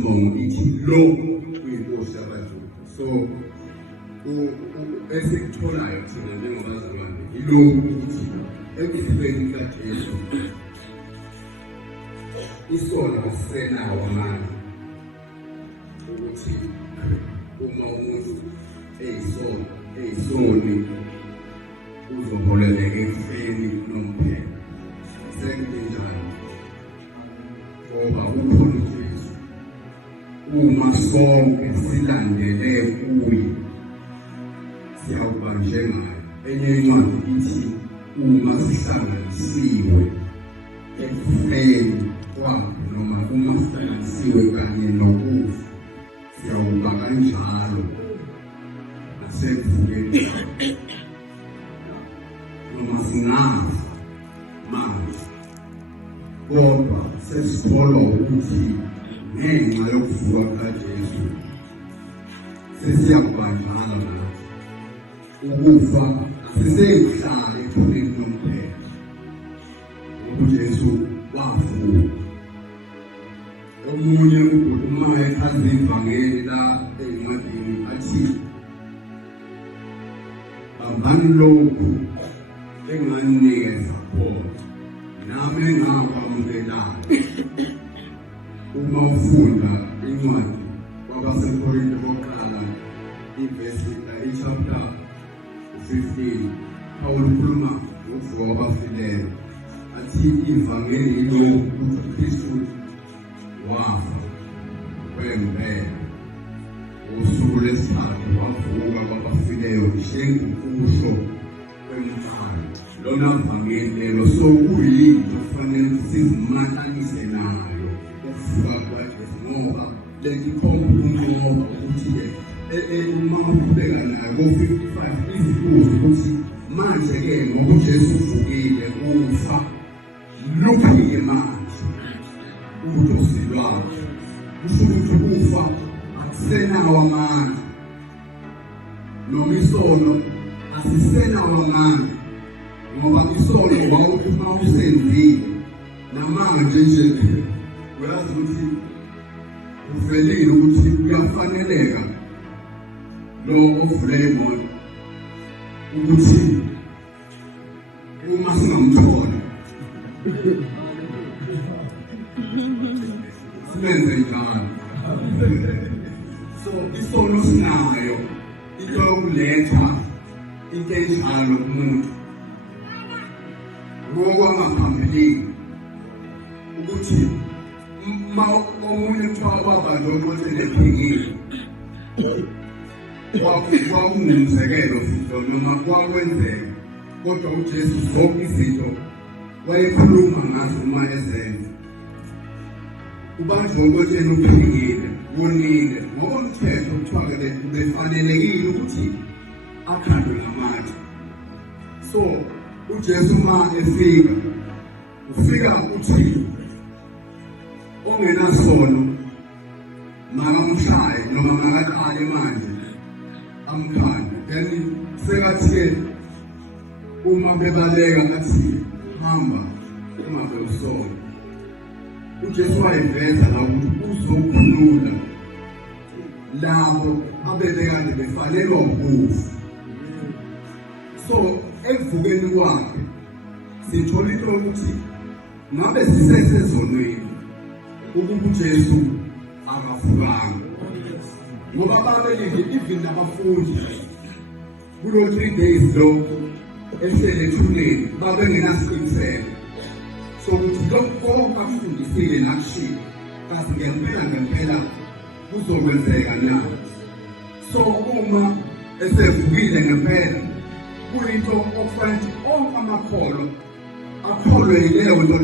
nesibongo ithi lo uyinkosi yabaZulu. So esikutholayo thina njengabazalwane yilokhu ukuthi ekufeni kaJesu isono senawo amandla ukuthi uma umuntu eyisoni uzoholeleka ekufeni nomphela. Sekunjani ngoba ukhona uJesu. Uma sonke silandele kuye siyawuba njengaye. Enye incwadi ithi uma sihlanganisiwe ekufeni kwakhe noma uma sihlanganisiwe kanye nokufa siyawuba kanjalo nasekuvukeni noma singafa manje kodwa sesikholwa ukuthi ngenxa yokuvuka kukaJesu sesiyakubanjalo nathi ukufa asisekuhlala ethuneni lomphela uJesu wavuka. Omunye uma echaza ivangeli la encwadini athi bambani lokhu enganinikeza khona nami engakwamukelayo. Uma ufunda incwadi kwabaseKorinte bokuqala chapter 15 Paul ukhuluma ngokuvuka kwabafileyo athi ivangeli yilo ukuthi uKristu wafa kwempela usuku lwesithathu wavuka kwabafileyo njengokusho kwemithwalo. Lona vangeli lelo so kuyinto kufanele sizimatanise nayo ukuvuka kwaJesu ngoba lelikhomba ukunqoba ukuthi uma ubheka nayo ko-55 izibuzo ukuthi manje-ke ngoba uJesu uvukile ufa luphike manje ubukhosi lwakhe. Kusho ukuthi ukufa akusenawo amandla noma isono asisenawo amandla ngoba isono wawuthi uma usenzile namanje nje uyazi ukuthi uvelile ukuthi kuyafaneleka lo ovule imoto ukuthi uma singamthola sibenze njalo. So isono sinayo into yokuletha into enjalo kumuntu ngokwangaphambilini ukuthi ma omunye kwabantu oqothelephekile kwakungumzekelo futhi noma kwakwenzeka kodwa uJesu zonke izinto wayekhuluma ngazo uma ezenza. Kubantu oqothele uphekile wonile ngokomthetho kuthiwa-ke befanelekile ukuthi akhandwe ngamatshe. So uJesu ma ufika uthi ongenasono makamshaye noma makaqale manje amkhande. Then sekathi-ke uma bebaleka athi hamba ungabe usona. uJesu wayeveza la ukuthi uzokhulula labo abebekade befanelwa ukufa. So ekuvukeni kwakhe sithola into yokuthi ngabe sisesezonweni ukuba uJesu akavukanga ngoba babelinde even abafundi kulo 3 days lo ehlele ethuneni babengenasiqiniseko sokuthi lokho akufundisile nakushilo kasi ngempela kuzokwenzeka na. So uma esevukile ngempela kuyinto okufanele onke amakholwa akholwe yileyo nto.